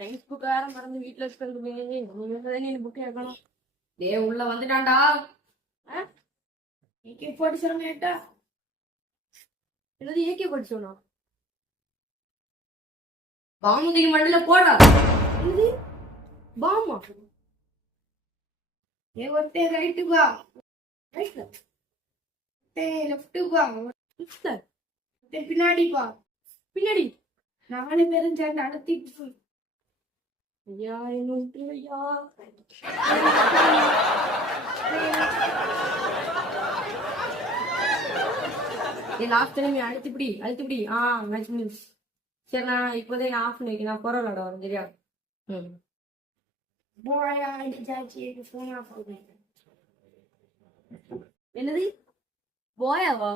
Science book வேற மறந்து வீட்டுல வச்சுட்டு நீ புக் கேட்கணும். டே உள்ள வந்துட்டான்டா. ஏகே படிச்சோம் கேட்டா என்னது ஏகே படிச்சோனா பாமுதிக்கு மண்டல போடா. என்னது பாமா? ஏ ஒருத்தே ரைட்டு பா, ரைட்ல டே லெஃப்ட் பா, லெஃப்ட்ல டே பின்னாடி பா, பின்னாடி 4 பேரும் சேர்ந்து நடத்திட்டு ஐயா இன்னும் ஐயா லாஸ்ட் டைம் அழுத்திப்பிடி மேட்ச். சரி நான் இப்போதே ஆஃப் பண்ணி வைக்க, நான் போற விளாட வரேன் சரியா? என்னது போயாவா?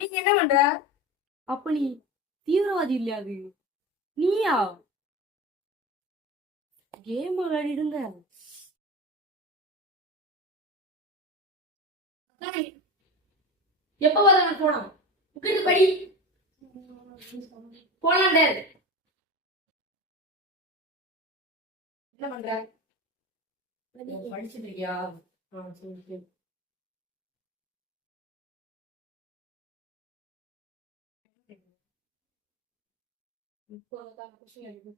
நீங்க என்ன பண்ற? அப்ப நீ தீவிரவாதி இல்லையா? அது நீயா கேம் விளையாடி இருந்த? எப்ப வர போனோம் உட்கிட்டு படி போலாம். என்ன பண்ற? படிச்சுட்டு இருக்கியா? சரி சரி. இப்போதான் கொஸ்டின் இருக்கு.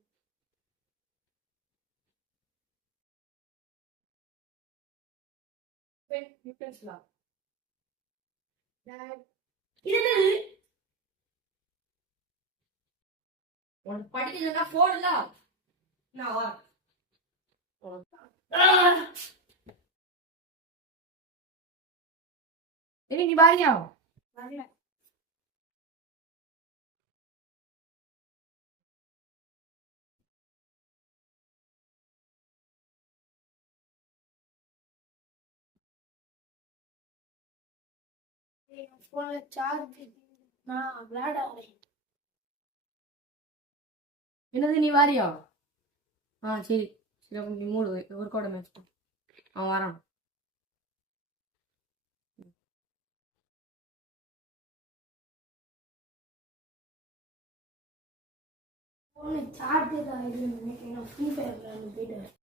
உனக்கு படிக்கிறதுனா போடல. நான் வா நீ பாரியா? என்னது நீ வாரியா? சரி சரி, நீ மூடு ஒரு கோட மேட்ச். அவன் வரான். சார்ஜர் ஃப்ரீ ஃபயர் போயிட்டு